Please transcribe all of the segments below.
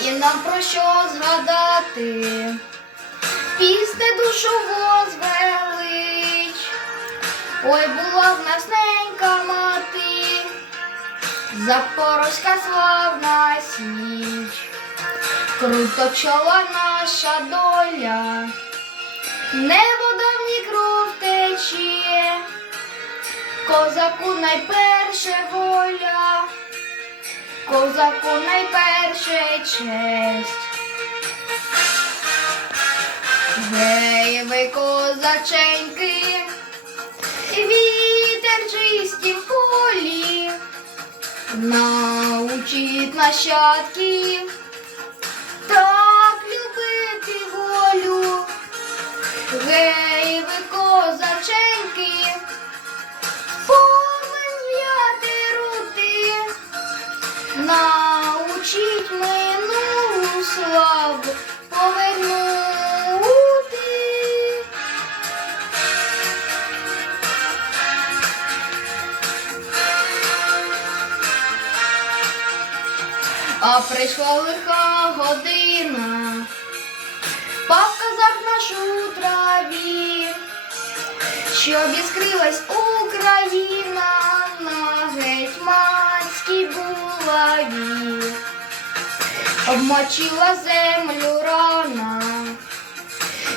і нам про що згадати. Пісне душу возвелич. Ой, була в нас ненька мати, Запорозька славна січ. Круто чола наша доля, не вода в ній кров тече, козаку найперше воля, козаку найперше честь. Гей, ви козаченьки, вітер чистім полі, научить нащадків так любити волю. Гей, ви козаченьки, научить минулу славу повернути. А прийшла лиха година, пав козак наш у траві, щоб іскрилась Україна обмочила землю рана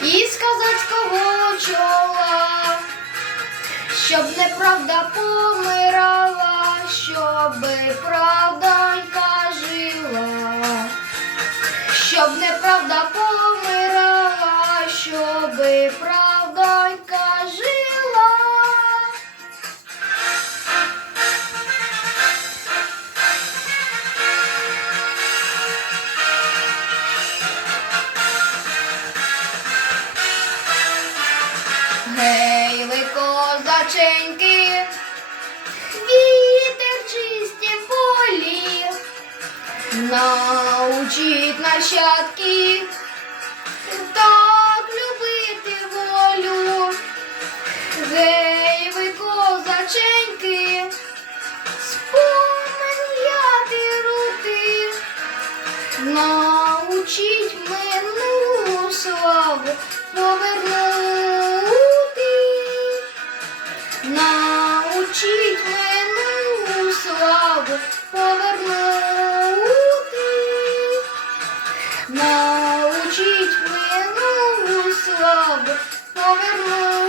із козацького чола, щоб неправда помирала, щоби правдонька жила, щоб неправда помирала, щоби правдонька жила. Гейли козаченьки, вітер чисті полі, научіть нащадки. Так любити волю. Гей, ви козаченьки, спомин'яти рути, научіть минулу славу. Повернути. справу повернути, научіть мене славу повернути.